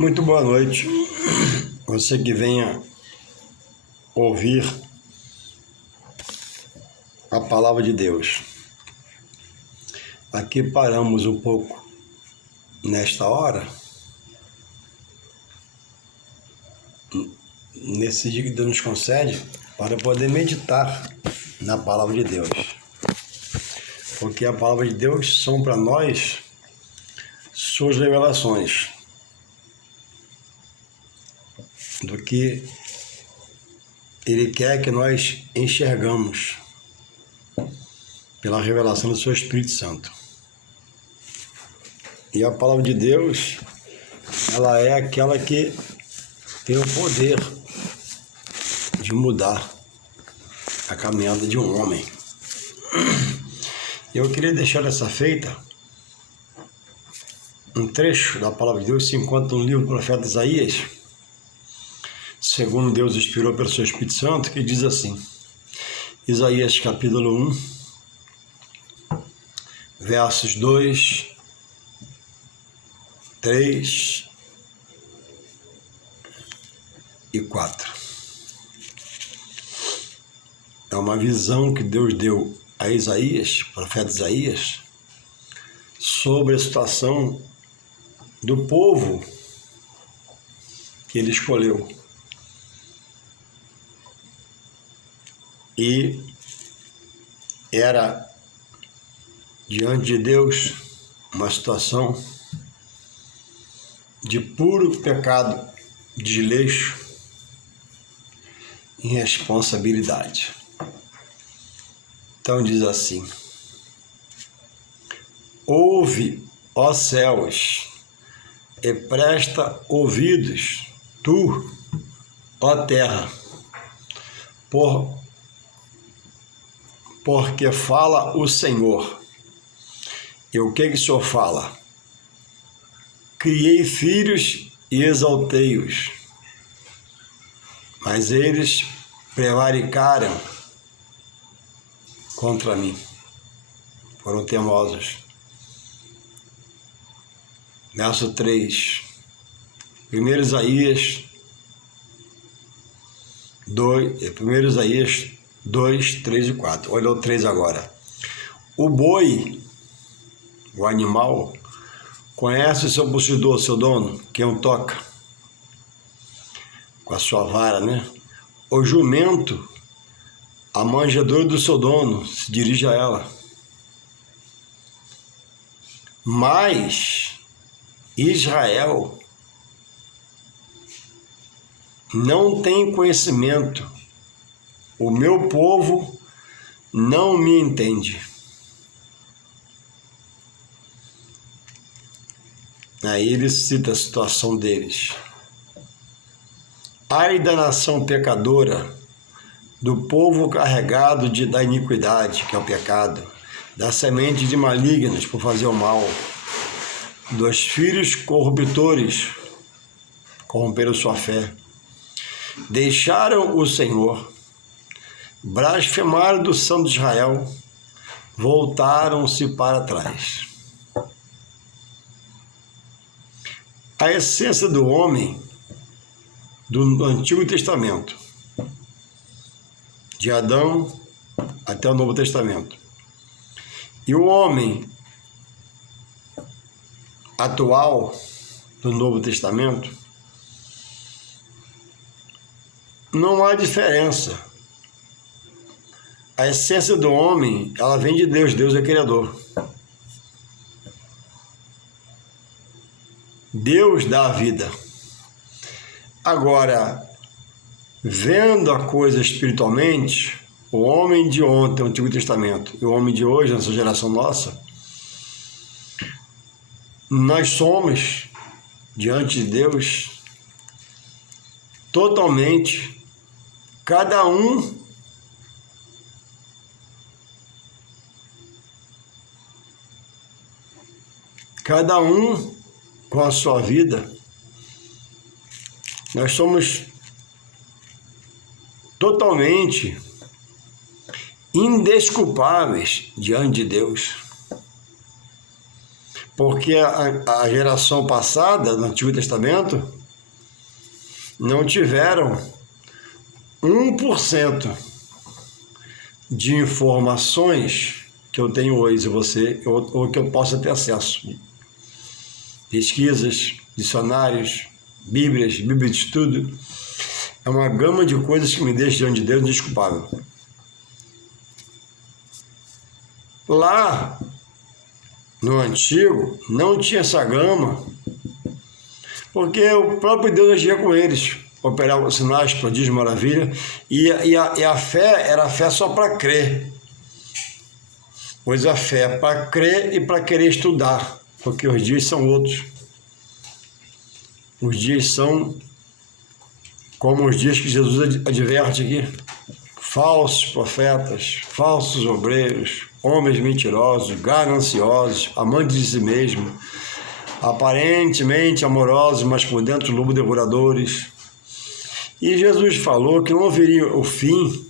Muito boa noite. Você que venha ouvir a palavra de Deus. Aqui paramos um pouco nesta hora, nesse dia que Deus nos concede, para poder meditar na palavra de Deus. Porque a palavra de Deus são para nós suas revelações do que Ele quer que nós enxergamos pela revelação do seu Espírito Santo. E a palavra de Deus, ela é aquela que tem o poder de mudar a caminhada de um homem. Eu queria deixar essa feita um trecho da palavra de Deus se encontra no livro do profeta Isaías, segundo Deus inspirou pelo seu Espírito Santo, que diz assim, Isaías capítulo 1, versos 2, 3 e 4. É uma visão que Deus deu a Isaías, profeta Isaías, sobre a situação do povo que ele escolheu. E era, diante de Deus, uma situação de puro pecado, desleixo e irresponsabilidade. Então diz assim, ouve, ó céus, e presta ouvidos, tu, ó terra, porque fala o Senhor. E o que o Senhor fala? Criei filhos e exaltei-os, mas eles prevaricaram contra mim, foram teimosos. Verso 3, 1 Isaías 2, 3 e 4. Olha o 3 agora. O boi, o animal, conhece o seu possuidor, seu dono, quem o toca com a sua vara, né? O jumento, a manjedoura do seu dono, se dirige a ela. Mas Israel não tem conhecimento, o meu povo não me entende. Aí ele cita a situação deles. Ai da nação pecadora, do povo carregado da iniquidade, que é o pecado, da semente de malignos por fazer o mal, dos filhos corruptores, corromperam sua fé, deixaram o Senhor, blasfemaram do Santo de Israel, voltaram-se para trás. A essência do homem do Antigo Testamento, de Adão até o Novo Testamento, e o homem atual do Novo Testamento, não há diferença. A essência do homem, ela vem de Deus, Deus é Criador. Deus dá a vida. Agora, vendo a coisa espiritualmente, o homem de ontem, o Antigo Testamento, e o homem de hoje, nessa geração nossa, nós somos, diante de Deus, totalmente, cada um com a sua vida, nós somos totalmente indesculpáveis diante de Deus. Porque a geração passada, no Antigo Testamento, não tiveram 1% de informações que eu tenho hoje, você, ou que eu possa ter acesso. Pesquisas, dicionários, Bíblia de estudo. É uma gama de coisas que me deixa diante de Deus indesculpável. Lá, no Antigo, não tinha essa gama, porque o próprio Deus agia com eles, operava sinais, prodígios, maravilha, e a fé era a fé só para crer. Pois a fé é para crer e para querer estudar, porque os dias são outros. Os dias são como os dias que Jesus adverte aqui: falsos profetas, falsos obreiros, homens mentirosos, gananciosos, amantes de si mesmo, aparentemente amorosos, mas por dentro lobo devoradores. E Jesus falou que não viria o fim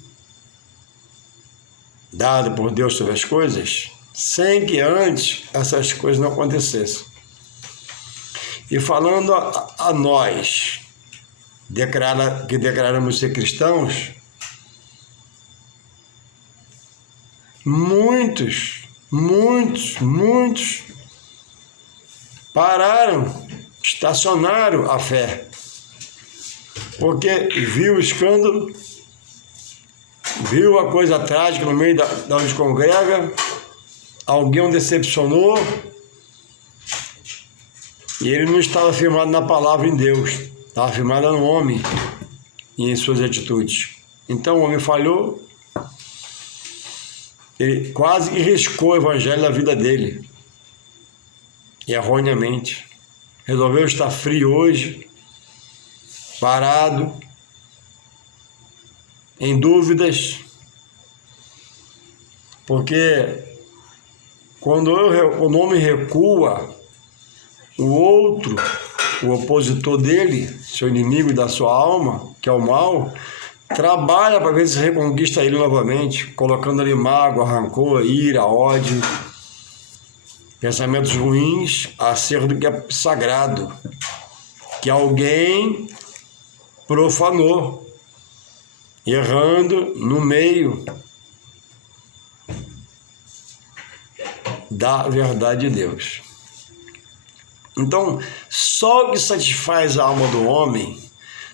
dado por Deus sobre as coisas sem que antes essas coisas não acontecessem. E falando a nós, que declaramos ser cristãos, muitos pararam, estacionaram a fé, porque viu o escândalo, viu a coisa trágica no meio da onde congrega, alguém o decepcionou, e ele não estava firmado na palavra em Deus, estava firmado no homem e em suas atitudes. Então o homem falhou, ele quase que riscou o evangelho da vida dele, e erroneamente. Resolveu estar frio hoje, parado, em dúvidas, porque quando o homem recua, o outro, o opositor dele, seu inimigo da sua alma, que é o mal, trabalha para ver se reconquista ele novamente, colocando ali mágoa, rancor, ira, ódio, pensamentos ruins acerca do que é sagrado, que alguém profanou, errando no meio da verdade de Deus. Então, só o que satisfaz a alma do homem,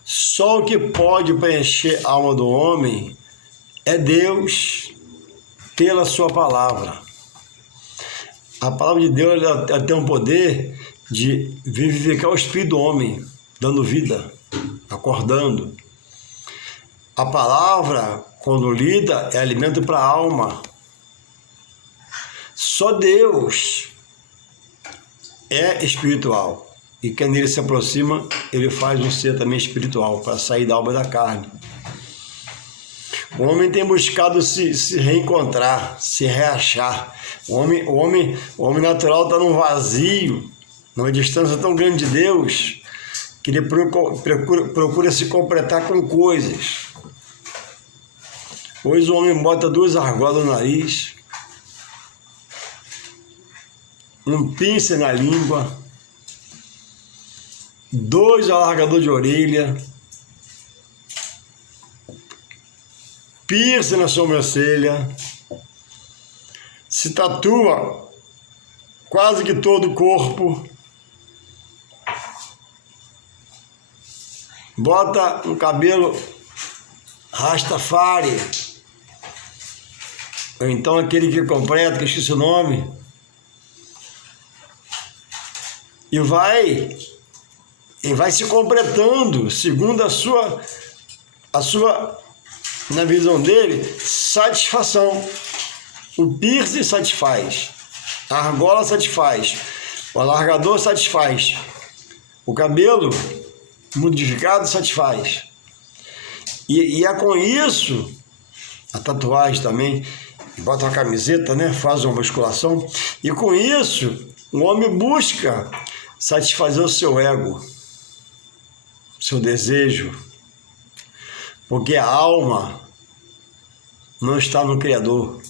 só o que pode preencher a alma do homem é Deus pela sua palavra. A palavra de Deus ela tem um poder de vivificar o espírito do homem, dando vida, acordando. A palavra, quando lida, é alimento para a alma. Só Deus é espiritual. E quem nele se aproxima, ele faz um ser também espiritual, para sair da alma da carne. O homem tem buscado se reencontrar, se reachar. O homem natural está num vazio, numa distância tão grande de Deus, que ele procura se completar com coisas. Hoje o homem bota 2 argolas no nariz, um pince na língua, 2 alargadores de orelha, piercing na sobrancelha, se tatua quase que todo o corpo, bota um cabelo Rastafari, ou então aquele que completa, que eu esqueci o nome, e vai se completando segundo a sua, na visão dele, satisfação. O piercing satisfaz, a argola satisfaz, o alargador satisfaz, o cabelo modificado satisfaz. E é com isso, a tatuagem também, bota uma camiseta, né? Faz uma musculação, e com isso o homem busca satisfazer o seu ego, seu desejo, porque a alma não está no Criador.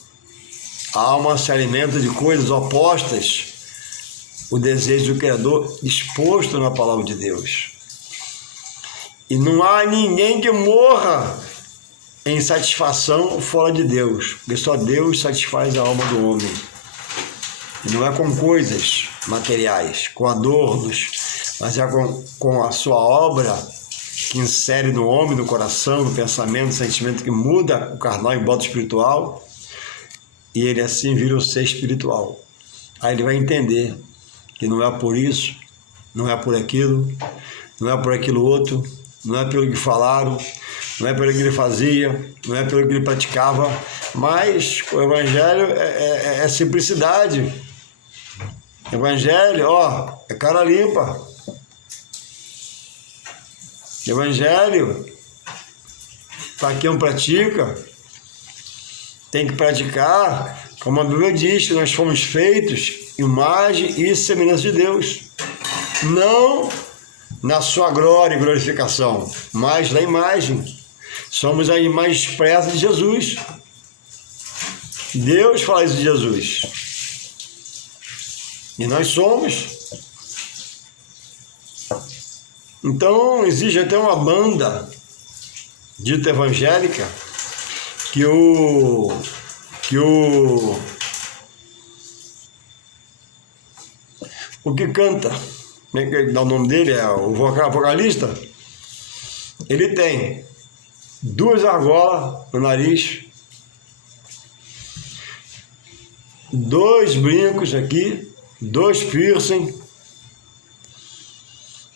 A alma se alimenta de coisas opostas o desejo do Criador exposto na palavra de Deus. E não há ninguém que morra em satisfação fora de Deus, porque só Deus satisfaz a alma do homem. E não é com coisas materiais, com adornos, mas é com a sua obra que insere no homem, no coração, no pensamento, no sentimento, que muda o carnal em bota espiritual, e ele assim vira o ser espiritual. Aí ele vai entender que não é por isso, não é por aquilo, não é por aquilo outro, não é pelo que falaram, não é pelo que ele fazia, não é pelo que ele praticava, mas o Evangelho é simplicidade. Evangelho, é cara limpa. Evangelho, para quem não pratica, tem que praticar, como a Bíblia diz, que nós fomos feitos imagem e semelhança de Deus. Não na sua glória e glorificação, mas na imagem. Somos a imagem expressa de Jesus. Deus fala isso de Jesus. E nós somos. Então, existe até uma banda dita evangélica que o que canta, né, que dá o nome dele, é o vocalista, ele tem 2 argolas no nariz, 2 brincos aqui, 2 piercing,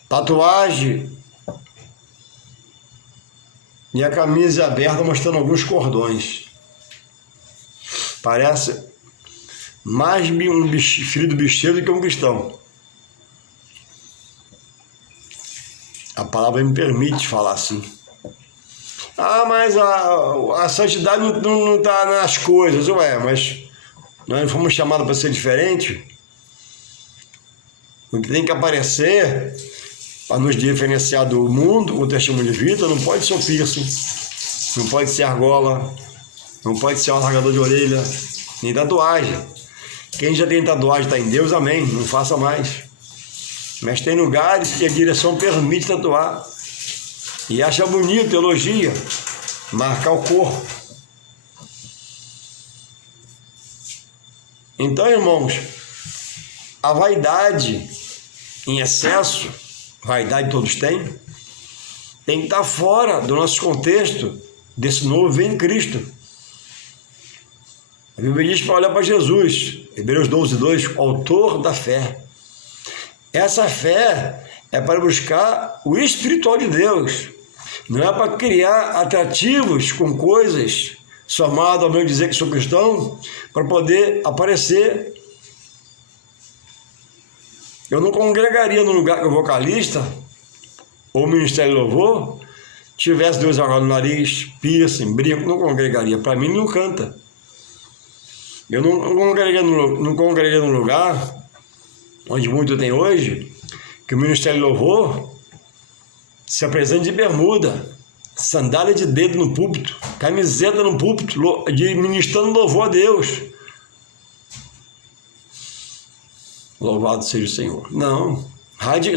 tatuagem e a camisa aberta mostrando alguns cordões. Parece mais um filho do bicheiro do que um cristão. A palavra me permite falar assim. Mas a santidade não está nas coisas. Mas nós não fomos chamados para ser diferente. O que tem que aparecer para nos diferenciar do mundo, o testemunho de vida, não pode ser o piercing, não pode ser argola, não pode ser o alargador de orelha, nem tatuagem. Quem já tem tatuagem está em Deus, amém, não faça mais. Mas tem lugares que a direção permite tatuar e acha bonito, elogia, marcar o corpo. Então, irmãos, a vaidade em excesso, vaidade todos têm, tem que estar fora do nosso contexto desse novo em Cristo. A Bíblia diz para olhar para Jesus, Hebreus 12:2, autor da fé. Essa fé é para buscar o espiritual de Deus, não é para criar atrativos com coisas, somado ao meu dizer que sou cristão, para poder aparecer. Eu não congregaria no lugar que o vocalista ou o ministério de louvor tivesse 2 argolas no nariz, piercing, brinco, não congregaria. Para mim, não canta. Eu não congreguei no lugar onde muito tem hoje, que o ministério de louvor se apresenta de bermuda, sandália de dedo no púlpito, camiseta no púlpito, ministrando louvor a Deus. Louvado seja o Senhor. Não,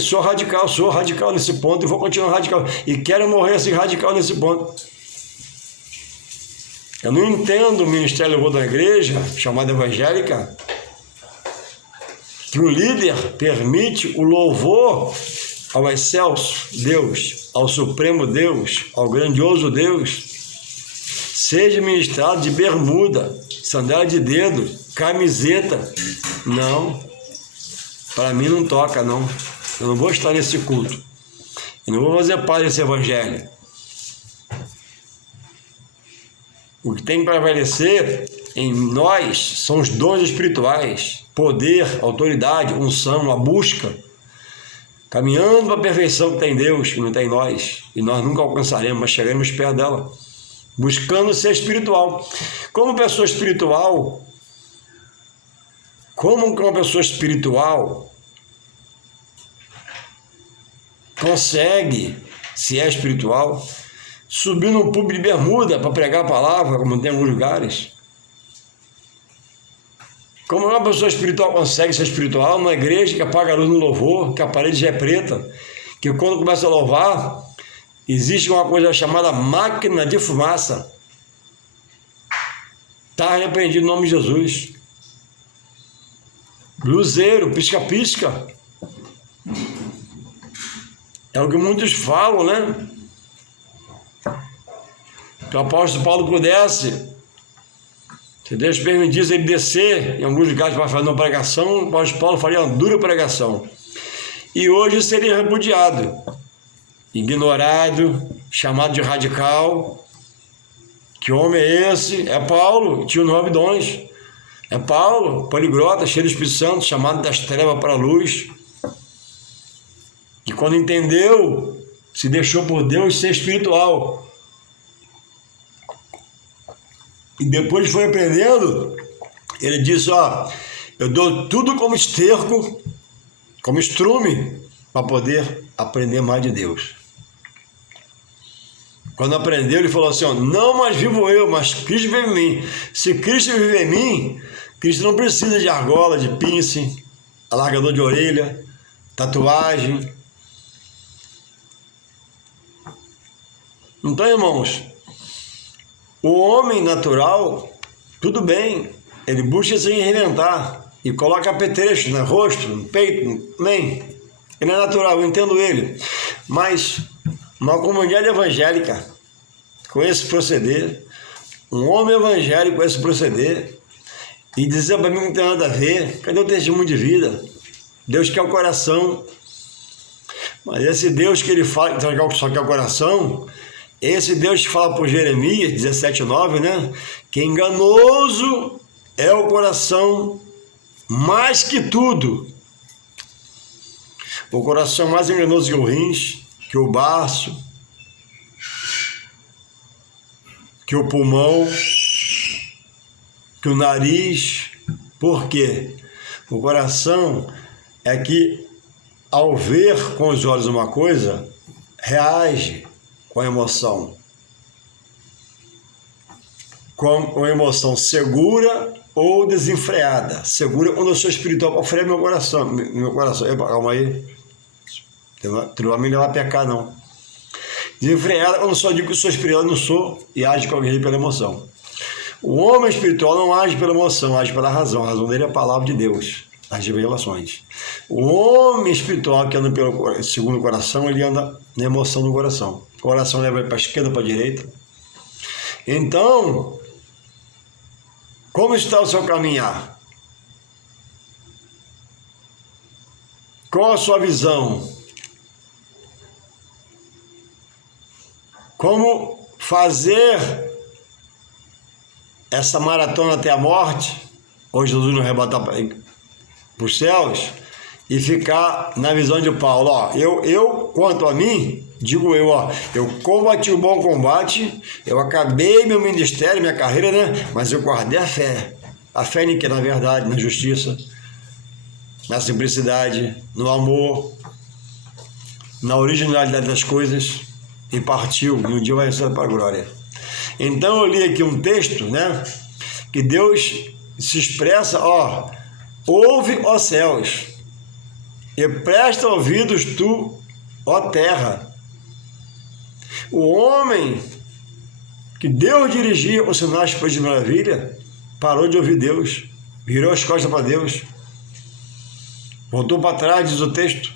sou radical nesse ponto e vou continuar radical. E quero morrer assim radical nesse ponto. Eu não entendo o ministério louvor da igreja, chamada evangélica, que o líder permite o louvor ao excelso Deus, ao supremo Deus, ao grandioso Deus, seja ministrado de bermuda, sandália de dedo, camiseta. Não. Para mim não toca, não. Eu não vou estar nesse culto. Eu não vou fazer parte desse evangelho. O que tem para prevalecer em nós são os dons espirituais. Poder, autoridade, unção, a busca. Caminhando para a perfeição que tem em Deus, que não tem em nós. E nós nunca alcançaremos, mas chegaremos perto dela. Buscando ser espiritual. Como uma pessoa espiritual consegue, se é espiritual, subir no púlpito de bermuda para pregar a palavra, como tem em alguns lugares? Como uma pessoa espiritual consegue ser espiritual? Uma igreja que apaga a luz no louvor, que a parede já é preta, que quando começa a louvar, existe uma coisa chamada máquina de fumaça. Está repreendido em nome de Jesus. Luzeiro, pisca-pisca. É o que muitos falam, né? Que o apóstolo Paulo pudesse, se Deus permitisse ele descer em alguns lugares para fazer uma pregação, o apóstolo Paulo faria uma dura pregação. E hoje seria repudiado, ignorado, chamado de radical. Que homem é esse? É Paulo, tinha 9 dons. É Paulo, poliglota, cheio do Espírito Santo, chamado das trevas para a luz. Que quando entendeu, se deixou por Deus ser espiritual. E depois foi aprendendo, ele disse, eu dou tudo como esterco, como estrume, para poder aprender mais de Deus. Quando aprendeu, ele falou assim, não mais vivo eu, mas Cristo vive em mim. Se Cristo vive em mim, Cristo não precisa de argola, de piercing, alargador de orelha, tatuagem. Então, irmãos, o homem natural, tudo bem, ele busca se reinventar e coloca apetrechos no rosto, no peito, nem. Ele é natural, eu entendo ele. Mas uma comunidade evangélica com esse proceder, um homem evangélico com esse proceder, e dizer para mim que não tem nada a ver, cadê o testemunho de vida? Deus quer o coração. Mas esse Deus que ele fala, só quer o coração, esse Deus que fala por Jeremias 17:9, né? Que enganoso é o coração mais que tudo. O coração mais enganoso que o rins, que o baço, que o pulmão, que o nariz. Por quê? O coração é que, ao ver com os olhos uma coisa, reage com a emoção. Com a emoção segura ou desenfreada. Segura quando eu sou espiritual, para frear meu coração. Epa, calma aí. Tu não vai me levar a pecar, não. Desenfreada quando eu só digo que eu sou espiritual, não sou, e age com alguém pela emoção. O homem espiritual não age pela emoção, age pela razão. A razão dele é a palavra de Deus, as revelações. O homem espiritual que anda segundo o coração, ele anda na emoção do coração. O coração leva ele para a esquerda, para a direita. Então, como está o seu caminhar? Qual a sua visão? Como fazer essa maratona até a morte, ou Jesus nos arrebatar para os céus, e ficar na visão de Paulo, eu quanto a mim, digo eu combati o bom combate, eu acabei meu ministério, minha carreira, né? Mas eu guardei a fé em que? Na verdade, na justiça, na simplicidade, no amor, na originalidade das coisas, e partiu, e um dia vai ser para a glória. Então eu li aqui um texto, né? Que Deus se expressa, ouve, ó céus, e presta ouvidos tu, ó terra. O homem que Deus dirigia os sinais de maravilha, parou de ouvir Deus, virou as costas para Deus, voltou para trás, diz o texto.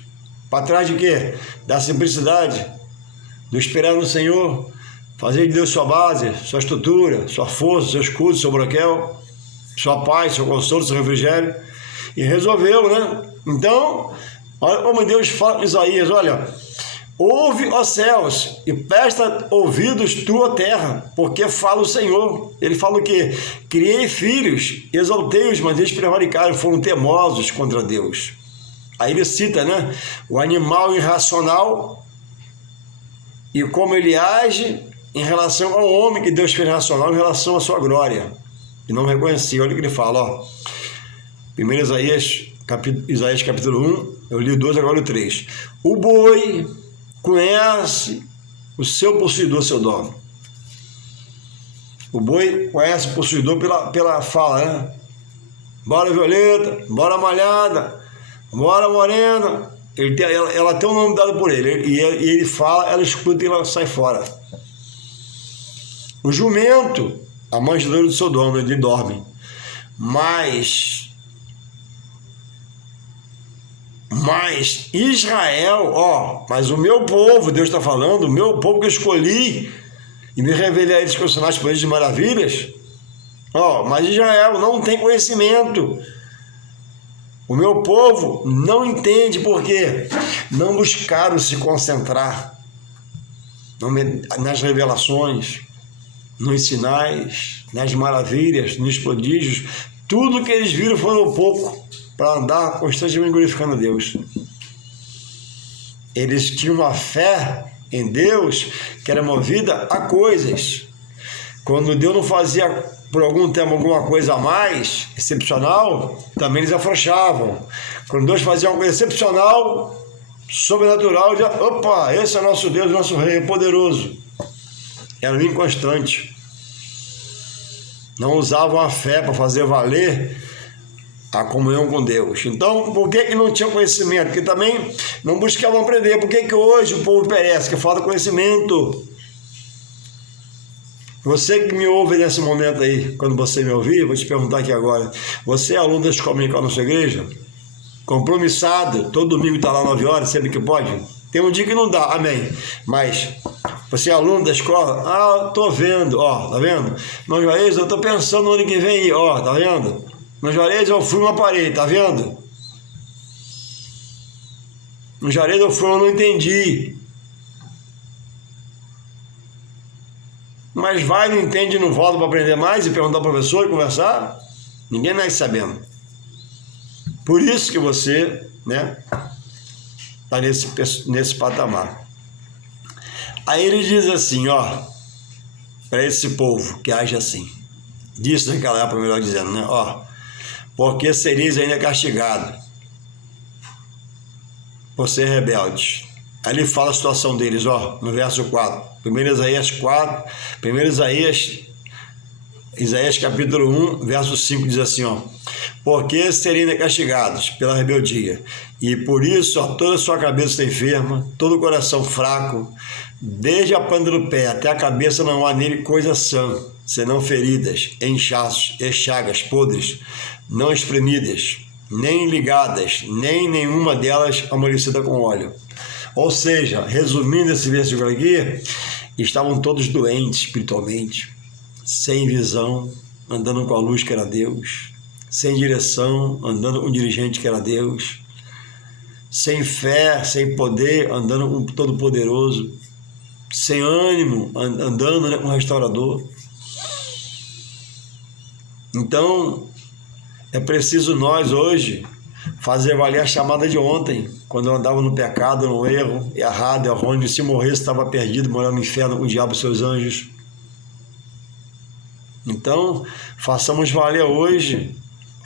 Para trás de quê? Da simplicidade, do esperar no Senhor, fazer de Deus sua base, sua estrutura, sua força, seu escudo, seu broquel, sua paz, seu consolo, seu refrigério, e resolveu, né? Então, olha como Deus fala em Isaías, ouve, ó céus, e presta ouvidos tu, ó terra, porque fala o Senhor. Ele fala o quê? Criei filhos, exaltei-os, mas eles prevaricaram, foram temosos contra Deus. Aí ele cita, né? O animal irracional e como ele age em relação ao homem que Deus fez racional em relação à sua glória. E não reconhecia. Olha o que ele fala, 1 Isaías capítulo 1, eu li o 2, agora o 3. O boi conhece o seu possuidor, seu dono. O boi conhece o possuidor pela fala, né? bora Violeta, bora Malhada, bora Morena. Ela tem um nome dado por ele, e ele fala, ela escuta e ela sai fora. O jumento, a manjedoura do seu dono, ele dorme. Mas Israel, mas o meu povo, Deus está falando, o meu povo que eu escolhi e me revelei a eles com sinais, poderes e maravilhas, mas Israel não tem conhecimento. O meu povo não entende porque não buscaram se concentrar nas revelações, nos sinais, nas maravilhas, nos prodígios. Tudo que eles viram foi um pouco para andar constantemente glorificando a Deus. Eles tinham uma fé em Deus que era movida a coisas. Quando Deus não fazia por algum tempo alguma coisa a mais, excepcional, também eles afrouxavam. Quando Deus fazia uma coisa excepcional, sobrenatural, já, opa, esse é nosso Deus, nosso Rei, poderoso. Era inconstante. Não usavam a fé para fazer valer a comunhão com Deus. Então, por que não tinha conhecimento? Porque também não buscavam aprender. Por que hoje o povo perece? Que falta conhecimento. Você que me ouve nesse momento aí, quando você me ouvir, vou te perguntar aqui agora. Você é aluno da escola dominical na sua igreja? Compromissado, todo domingo está lá 9 horas, sempre que pode? Tem um dia que não dá, amém. Mas você é aluno da escola? Tô vendo, tá vendo? Não, Juarez, eu tô pensando no ano que vem aí, tá vendo? No Juarez eu fui uma parede, tá vendo? No Juarez eu fui, eu não entendi. Mas vai, não entende, não volta para aprender mais e perguntar ao professor e conversar? Ninguém nasce sabendo. Por isso que você, está nesse patamar. Aí ele diz assim, para esse povo que age assim. Disse naquela época, melhor dizendo, porque sereis ainda castigado por ser rebeldes. Aí ele fala a situação deles, no verso 4. Primeiro Isaías capítulo 1, verso 5 diz assim, porque sereis ainda castigados pela rebeldia, e por isso toda a sua cabeça está enferma, todo o coração fraco, desde a planta do pé até a cabeça não há nele coisa sã, senão feridas, inchaços e chagas podres, não espremidas, nem ligadas, nem nenhuma delas amolecida com óleo. Ou seja, resumindo esse versículo aqui, estavam todos doentes espiritualmente, sem visão, andando com a luz que era Deus, sem direção, andando com o dirigente que era Deus, sem fé, sem poder, andando com o Todo-Poderoso, sem ânimo, andando com o Restaurador. Então, é preciso nós hoje fazer valer a chamada de ontem, quando eu andava no pecado, no erro, errado, errôneo, se morresse estava perdido, morando no inferno com o diabo e seus anjos. Então, façamos valer hoje,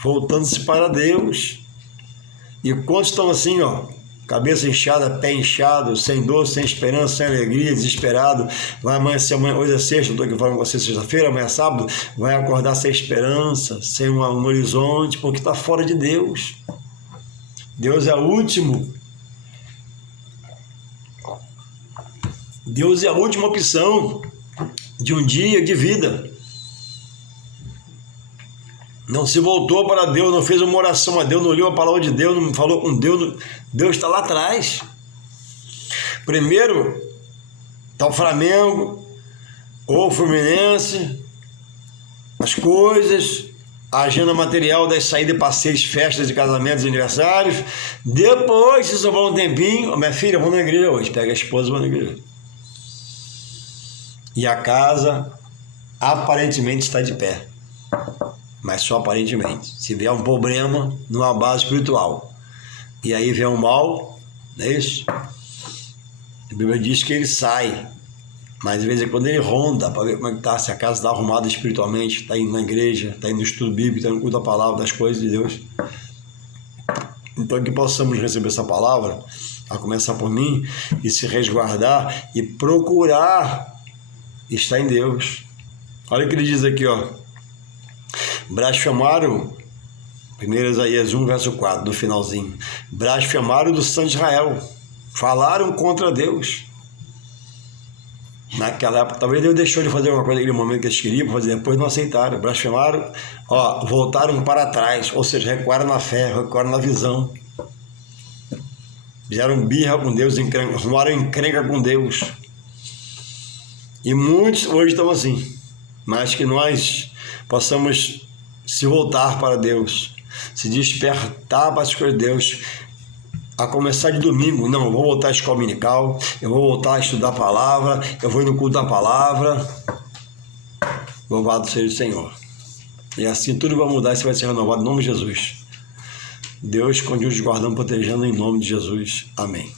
voltando-se para Deus. E quantos estão assim, cabeça inchada, pé inchado, sem dor, sem esperança, sem alegria, desesperado, vai amanhecer amanhã, hoje é sexta, estou aqui falando com você sexta-feira, amanhã é sábado, vai acordar sem esperança, sem um horizonte, porque está fora de Deus. Deus é o último. Deus é a última opção de um dia de vida. Não se voltou para Deus, não fez uma oração a Deus, não leu a palavra de Deus, não falou com Deus. Deus está lá atrás. Primeiro está o Flamengo ou o Fluminense, as coisas, a agenda material das saídas, passeios, festas e casamentos e aniversários. Depois, se sobrar um tempinho, minha filha, vamos na igreja hoje. Pega a esposa e vai na igreja. E a casa aparentemente está de pé. Mas só aparentemente. Se vier um problema, numa base espiritual. E aí vem o mal, não é isso? A Bíblia diz que ele sai. Mas de vez em quando ele ronda para ver como é que está, se a casa está arrumada espiritualmente, está indo na igreja, está indo no estudo bíblico, está indo no culto da palavra, das coisas de Deus. Então que possamos receber essa palavra, a começar por mim, e se resguardar e procurar estar em Deus. Olha o que ele diz aqui, blasfemaram, 1 Isaías 1, verso 4, no finalzinho. Blasfemaram do Santo Israel. Falaram contra Deus. Naquela época, talvez Deus deixou de fazer uma coisa naquele momento que eles queriam fazer, depois não aceitaram. Blasfemaram, voltaram para trás, ou seja, recuaram na fé, recuaram na visão. Fizeram birra com Deus, arrumaram encrenca com Deus. E muitos hoje estão assim. Mas que nós possamos se voltar para Deus, se despertar para as coisas de Deus, a começar de domingo. Não, eu vou voltar à escola dominical, eu vou voltar a estudar a palavra, eu vou ir no culto da palavra. Louvado seja o Senhor. E assim tudo vai mudar e você vai ser renovado em nome de Jesus. Deus continue te guardando, protegendo em nome de Jesus. Amém.